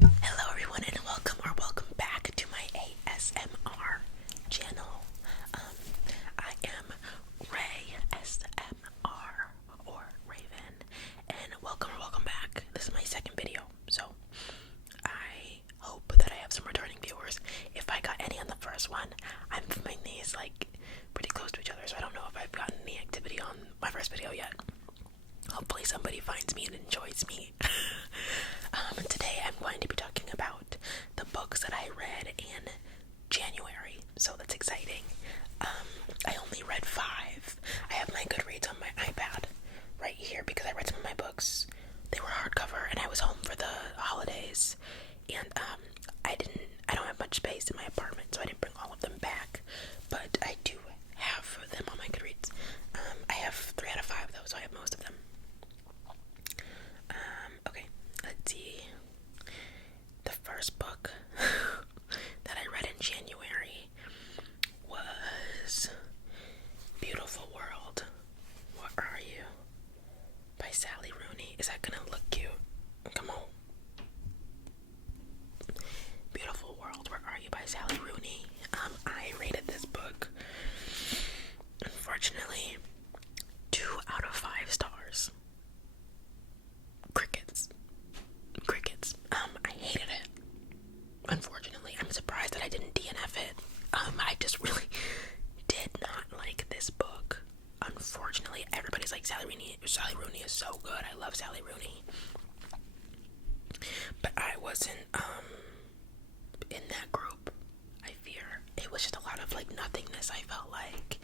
Hello everyone and welcome back to my ASMR channel. I am Rae-SMR or Raven, and welcome back. This is my second video, so I hope that I have some returning viewers. If I got any on the first one, I'm filming these like pretty close to each other, so I don't know if I've gotten any activity on my first video yet. Hopefully somebody finds me and enjoys me. Today I'm going to be talking about the books that I read in January, so that's exciting. I only read 5. I have my Goodreads on my iPad right here because I read some of my books. They were hardcover and I was home for the holidays, and I don't have much space in my apartment, so I didn't bring all of them back, but I do have them on my Goodreads. I have 3 out of 5 though, so I have most of them. Okay, let's see. The first book that I read in January was Beautiful World, What Are You? By Sally Rooney. Is that gonna look cute? Come on. Beautiful World, Where Are You? By Sally Rooney. I rated this book, unfortunately, 2 out of 5 stars. Crickets. I hated it. Unfortunately, I'm surprised that I didn't DNF it. I just really did not like this book. Unfortunately, everybody's like, Sally Rooney is so good. I love Sally Rooney. But I wasn't in that group, I fear. It was just a lot of like nothingness, I felt like.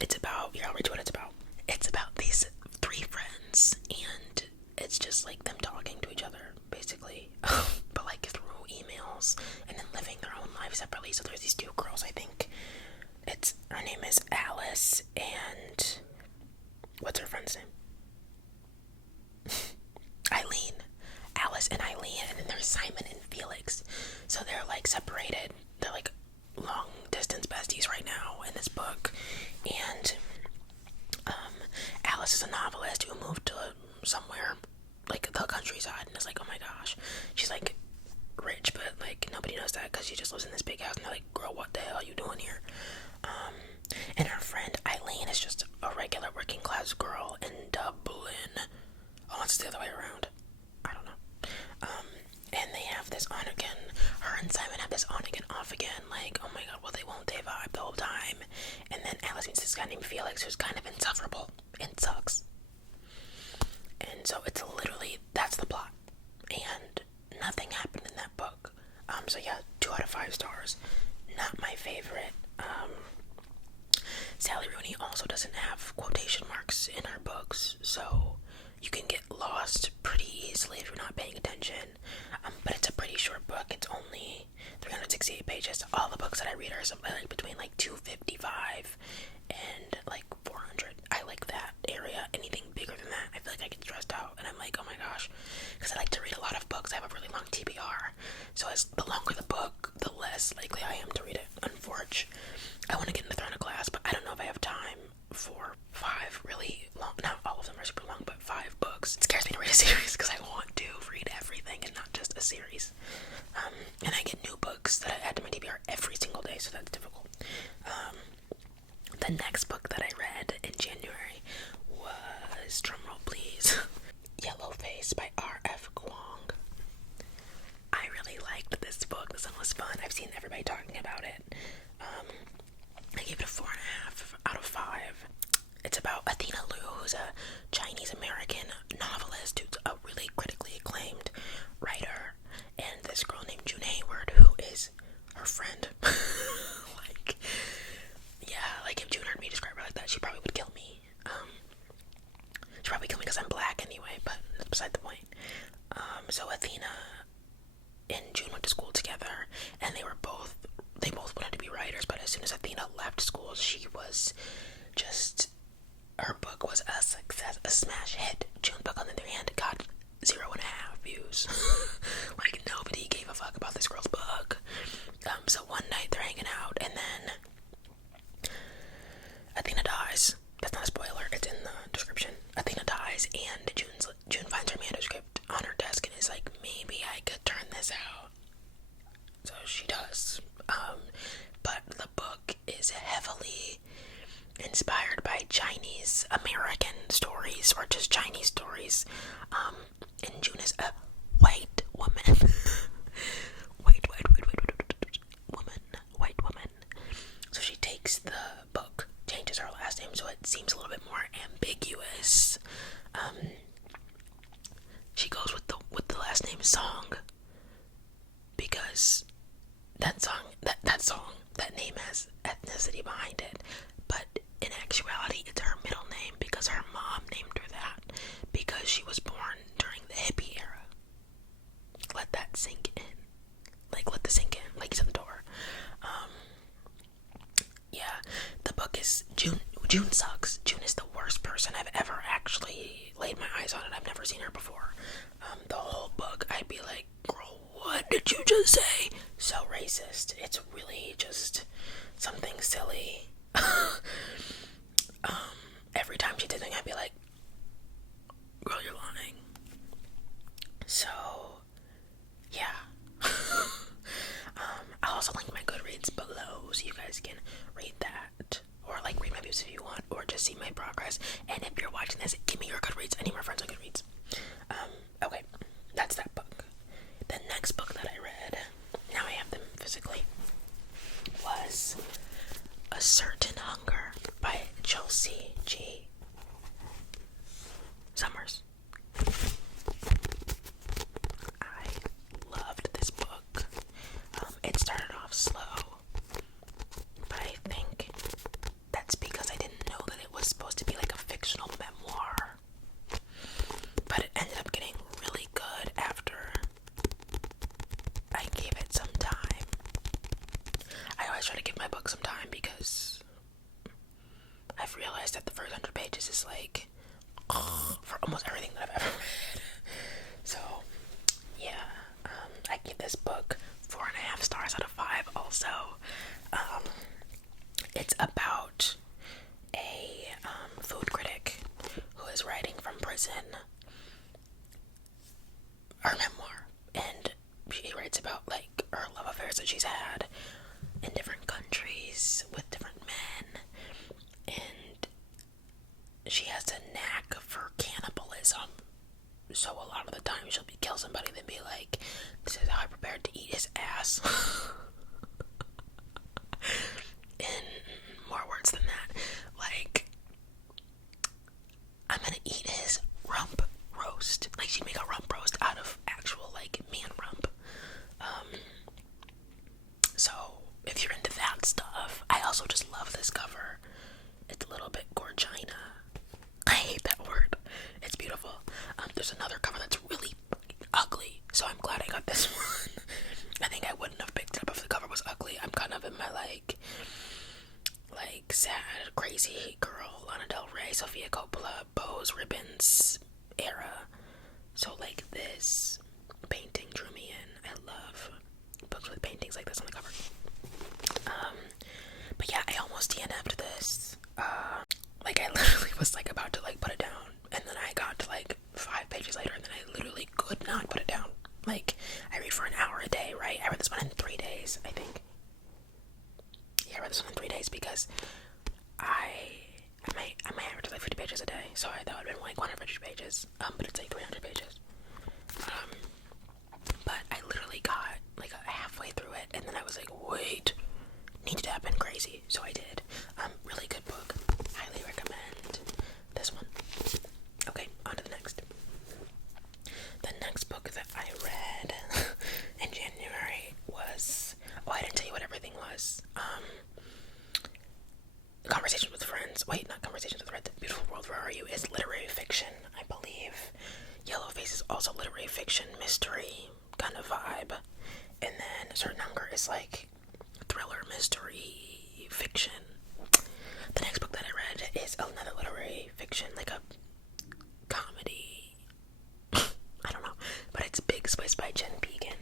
It's about, I'll read you what it's about. It's about these 3 friends, and it's just like them talking to each other, basically. But like through emails, and then living their own lives separately. So there's these 2 girls, I think. Her name is Alice, and what's her friend's name? Eileen. Alice and Eileen, and then there's Simon and Felix. So they're like separated. They're like long distance besties right now in this book. And Alice is a novelist who moved to somewhere like the countryside, and it's like, oh my gosh, she's like rich, but like nobody knows that because she just lives in this big house, and they're like, girl, what the hell are you doing here? And her friend Eileen is just a regular working class girl in Dublin. Oh, it's the other way around. I don't know. And they have this on again. Her and Simon have this on again, off again. Like, oh my god, well they won't. They vibe the whole time. And then Alice meets this guy named Felix who's kind of insufferable and sucks. And so it's literally, that's the plot. And nothing happened in that book. So yeah, 2 out of 5 stars. Not my favorite. Sally Rooney also doesn't have quotation marks in her books, so you can get lost pretty easily if you're not paying attention. But it's a pretty short book. It's only 368 pages. All the books that I read are something like between like 255 and like 400. I like that area. Anything bigger than that, I feel like I get stressed out, and I'm like, oh my gosh, because I like to read a lot of books. I have a really long TBR, so as the longer the book, the less likely I am to read it. Unfortunately, I want to get in the Throne of Glass, but I don't know if I have time for 5 really long, not all of them are super long, but 5 books. It scares me to read a series because I want to read everything and not just a series. And I get new books that I add to my TBR every single day, so that's difficult. The next book that I read in January was, drumroll please, Yellow Face by R.F. Kuang. I really liked this book. This one was fun. I've seen everybody talking about it. I gave it a 4.5 out of 5. It's about Athena Liu, who's a Chinese American novelist who's a really critically acclaimed writer, and this girl named June Hayward, who is her friend. Like, yeah, like if June heard me describe her like that, she probably would kill me. She'd probably kill me because I'm black anyway, but that's beside the point. So Athena and June went to school together, and they both wanted to be writers, but as soon as Athena left school, she was just, her book was a success, a smash hit. June's book, on the other hand, got 0.5 views. Like, nobody gave a fuck about this girl's book. So one night they're hanging out, and then Athena dies. That's not a spoiler, it's in the description. Athena dies, and June finds her manuscript on her desk and is like, maybe I could turn Grace. And June is a white woman. white woman. So she takes the book, changes her last name so it seems a little bit more ambiguous. She goes with the last name Song because that name has ethnicity behind it, but in actuality it's her middle name because her mom named her that because she was born during the hippie era. Let that sink in. Let this sink in. He's at the door. Yeah, the book is June sucks. June is the worst person I've ever actually laid my eyes on, and I've never seen her before. The whole book I'd be like, girl, what did you just say? So racist. It's really just something silly. Every time she did something, I'd be like, girl, you're lying. So, yeah. I'll also link my Goodreads below so you guys can read that. Or read my views if you want, or just see my progress. And if you're watching this, give me your Goodreads. I need more friends on Goodreads. Okay, that's that book. The next book that I read, now I have them physically, was A Certain Hunger by Chelsea G. Summers. I loved this book. It started off slow, but I think that's because I didn't know that it was supposed to be like a fictional memoir. But it ended up getting really good after I gave it some time. I always try to give my book some time because I've realized that the first 100 pages is like for almost everything that I've ever read. So, yeah, I give this book 4.5 stars out of 5 also. It's about a food critic who is writing from prison her memoir, and she writes about her love affairs that she's had in different countries with different men, and she has a knack for cannibalism. So a lot of the time she'll kill somebody and then be like, this is how I prepared to eat his ass. In more words than that, I'm gonna eat his rump roast. She'd make a rump roast out of actual man rump. So if you're into that stuff, I also just love this cover. It's a little bit gorgina. I hate that word. It's beautiful. There's another cover that's really ugly, so I'm glad I got this one. I think I wouldn't have picked it up if the cover was ugly. I'm kind of in my sad, crazy girl, Lana Del Rey, Sofia Coppola, bows, ribbons era. So this painting drew me in. I love books with paintings like this on the cover. But yeah, I almost DNF'd this. I literally was about to put it down, and then I got to 5 pages later, and then I literally could not put it down. I read for an hour a day, right? I read this one in 3 days, I think. Yeah, I read this one in 3 days because I might average 50 pages a day, so that would have been 150 pages. But it's 300 pages. But I literally got halfway through it, and then I was wait, needed to have been crazy, so I did. Really good book. Highly recommend this one. Okay, on to the next. The next book that I read in January was, I didn't tell you what everything was. Conversations with Friends. Wait, not Conversations with Friends. Beautiful World, Where Are You? Is literary fiction, I believe. Yellowface is also literary fiction, mystery kind of vibe. And then A Certain Hunger is thriller, mystery, fiction. The next book that I read is another literary fiction, a comedy. I don't know, but it's Big Swiss by Jen Began.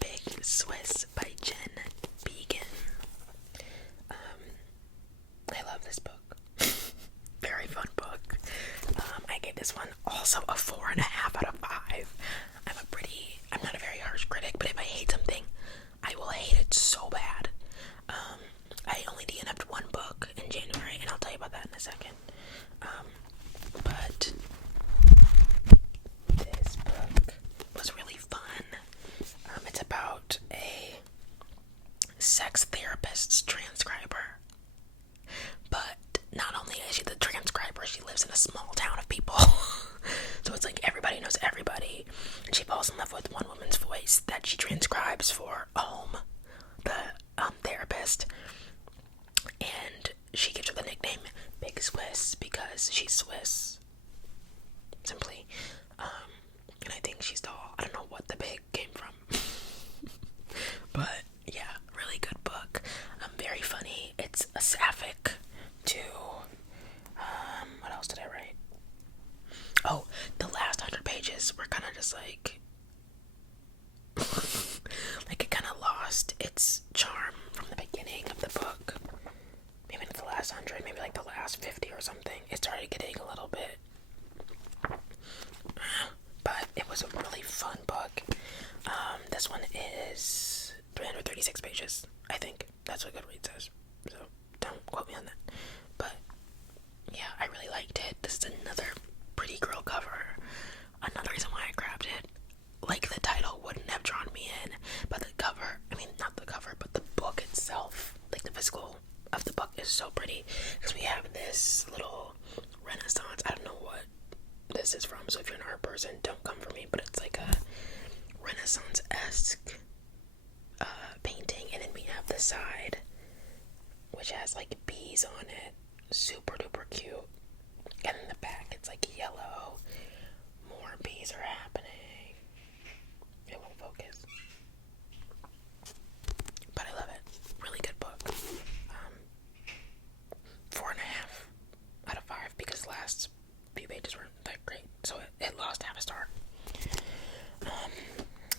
Big Swiss by Jen Began. I love this book. Very fun book. I gave this one also a 4.5 out of 5. I'm not a very harsh critic, but if I hate something, I will hate it so bad. I only DNF'd one book in January, and I'll tell you about that in a second. was like like it kind of lost its charm from the beginning of the book. Maybe not the last 100, maybe like the last 50 or something. It started getting a little bit, but it was a really fun book. This one is 336 pages, I think. That's what Goodreads says, so don't quote me on that. But yeah, I really liked it. This is another pretty girl cover. Another reason why I grabbed it. Like, the title wouldn't have drawn me in, but the cover, I mean, not the cover, but the book itself, like the physical of the book is so pretty, because we have this little Renaissance, I don't know what this is from, so if you're an art person, don't come for me, but it's like a Renaissance-esque painting, and then we have the side, which has like bees on it, super duper cute, and in the back it's like yellow, more bees are happening, it won't focus, but I love it, really good book. 4.5 out of 5, because the last few pages weren't that great, so it lost half a star.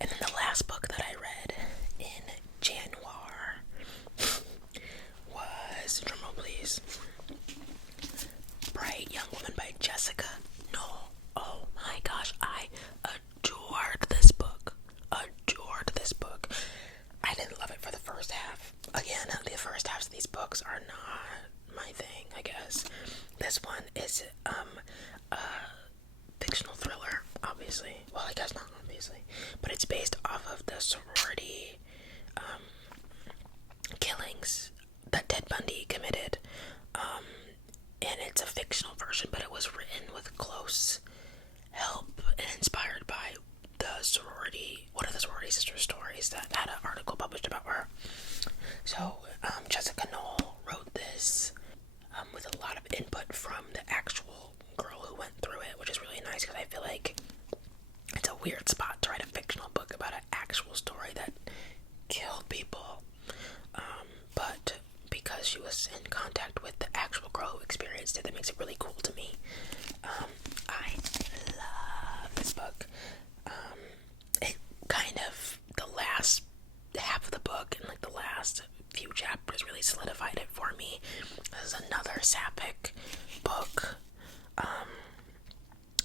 And then the last book that I read in January was, drumroll please, Bright Young Woman by Jessica Knoll. Oh my gosh, I adored this book. Adored this book. I didn't love it for the first half. Again, the first halves of these books are not my thing, I guess. This one is a fictional thriller, obviously. Well, I guess not obviously, but it's based off of the sorority killings that Ted Bundy committed, and it's a fictional version, but it was written with close help and inspired by one of the sorority sister stories that had an article published about her. So Jessica Knoll wrote this with a lot of input from the actual girl who went through it, which is really nice, because I feel like it's a weird spot to write a fictional book about an actual story that killed people, but because she was in contact with the actual girl who experienced it, that makes it really cool to me. I love this book. It kind of, the last half of the book and like the last few chapters really solidified it for me. This is another sapphic book.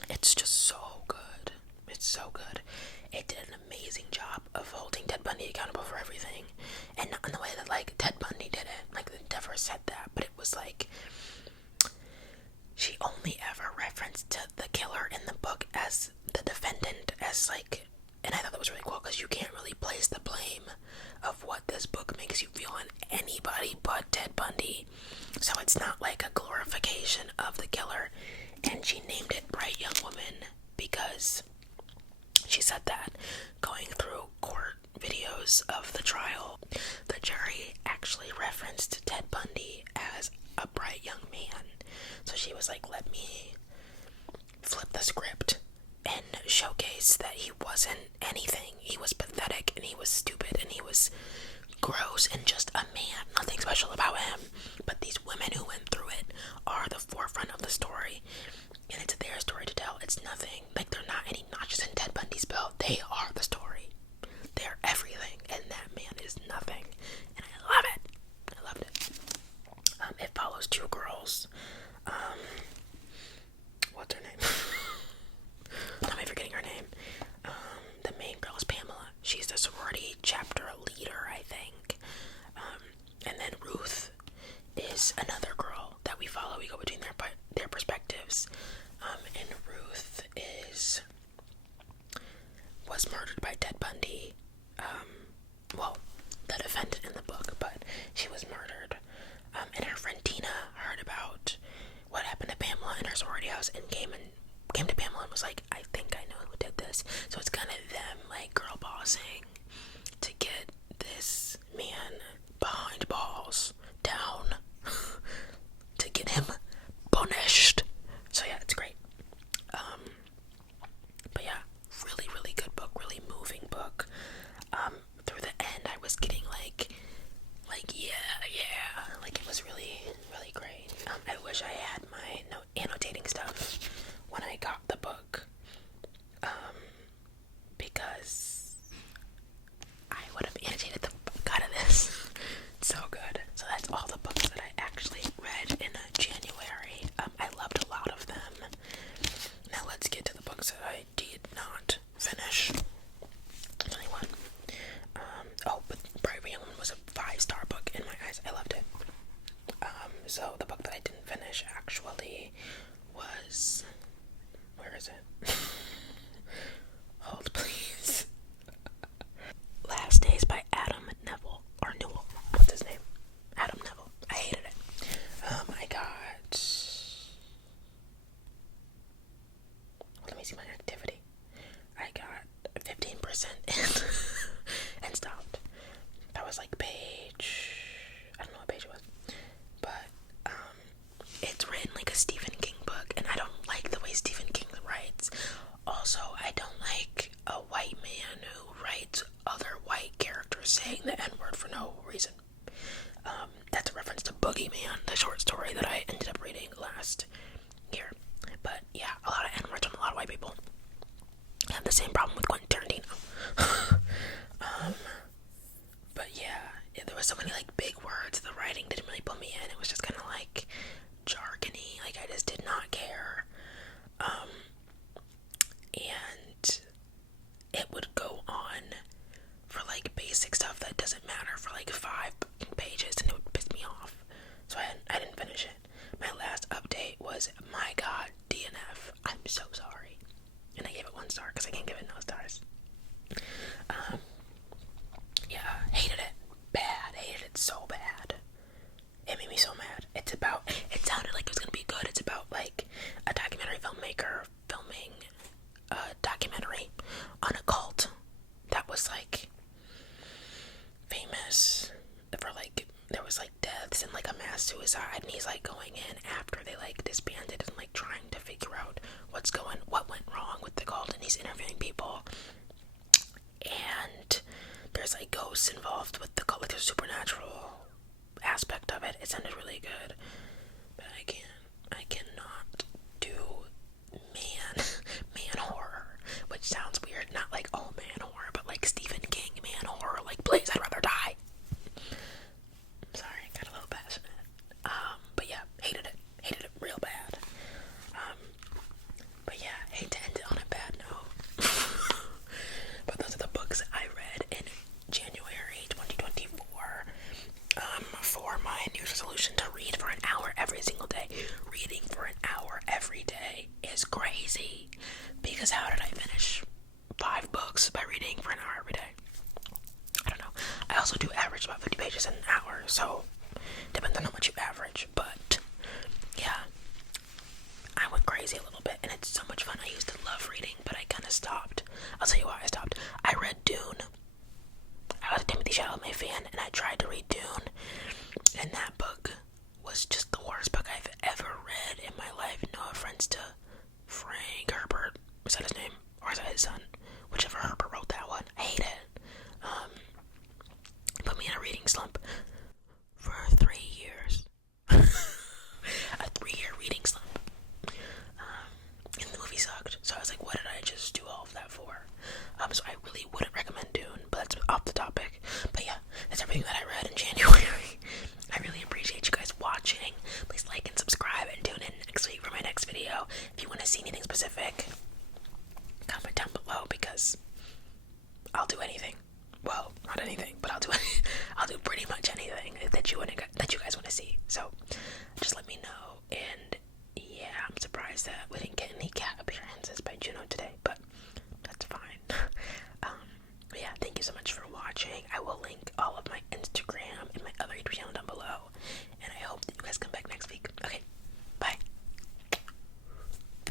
It's just so good. It's so good. It did an amazing job of holding Ted Bundy accountable for everything, and not in the way that like Ted Bundy did it. Like, they never said that, but it was like she only ever referenced to the killer in the book as the defendant, as like, and I thought that was really cool, because you can't really place the blame of what this book makes you feel on anybody but Ted Bundy. So it's not like a glorification of the killer, and she named it Bright Young Woman because she said that going through court videos of the trial, the jury actually referenced Ted Bundy as a bright young man. So she was like, let me flip the script and showcase that he wasn't anything. He was pathetic, and he was stupid, and he was gross, and just a man. Nothing special about him. But these women who went through it are the forefront of the story, and it's their story to tell. It's nothing, like, they're not any notches in Ted Bundy's belt. They are the story. They're everything, and that man is nothing. And I love it. I loved it. It follows two girls. What's her name? Not me forgetting her name. The main girl is Pamela. She's the sorority chapter leader, I think. And then Ruth is another girl that we follow. We go between their perspectives. And Ruth was murdered by Ted Bundy. Well, the defendant in the book, but she was murdered. And her friend Tina heard about what happened to Pamela in her sorority house and came to Pamela and was like, I think I know who did this. So it's kind of them, like, girl bossing to get this man behind balls down to get him punished. So yeah, it's great. But yeah, really, really good book, really moving book. Through the end, I was getting like, yeah, like, it was really, really great. I wish I had my annotating stuff when I got the book. me see my activity. I got 15% in and stopped. That was like page, I don't know what page it was, but it's written like a Stephen King book, and I don't like the way Stephen King writes. Also, I don't like a white man who writes other white characters saying the N-word for no reason. That's a reference to Boogeyman, the short story that I ended up reading last year. But yeah, a lot of N-words from a lot of white people. I have the same problem with Quentin Tarantino. But yeah, there was so many like big words. The writing didn't really pull me in. It was just kind of like jargony. Like I just did not care. And it would go on for like basic stuff that doesn't matter for like 5 pages, and it would piss me off. So I didn't finish it. My last update was, my god, DNF. I'm so sorry. And I gave it 1 star because I can't give it no stars. Yeah, hated it. Bad. Hated it so bad. It made me so mad. It sounded like it was gonna be good. It's about like a documentary filmmaker filming a documentary on a cult that was like famous for like, there was like deaths and like a mass suicide, and he's like going in after they like disbanded and like trying to figure out what went wrong with the cult, and he's interviewing people, and there's like ghosts involved with the cult, like there's a supernatural aspect of it. It sounded really good, but I cannot do man horror, which sounds weird, not like all man horror, but like Stephen King man horror, like please, I'd rather die. Sorry, got a little passionate. But yeah, hated it real bad. But yeah, hate to end it on a bad note. But those are the books I read in January 2024. For my New Year's resolution to read for an hour every single day. Reading for an hour every day is crazy. Because how did I finish 5 books by reading for an hour every day? I don't know. I also do average about 50 pages in an hour, so depends on how much you average. But yeah, I went crazy a little bit, and it's so much fun. I used to love reading, but I kind of stopped. I'll tell you why I stopped. I read Dune. I was a Timothy Chalamet fan, and I tried to read Dune, and that book was just the worst book I've ever read in my life. No offense to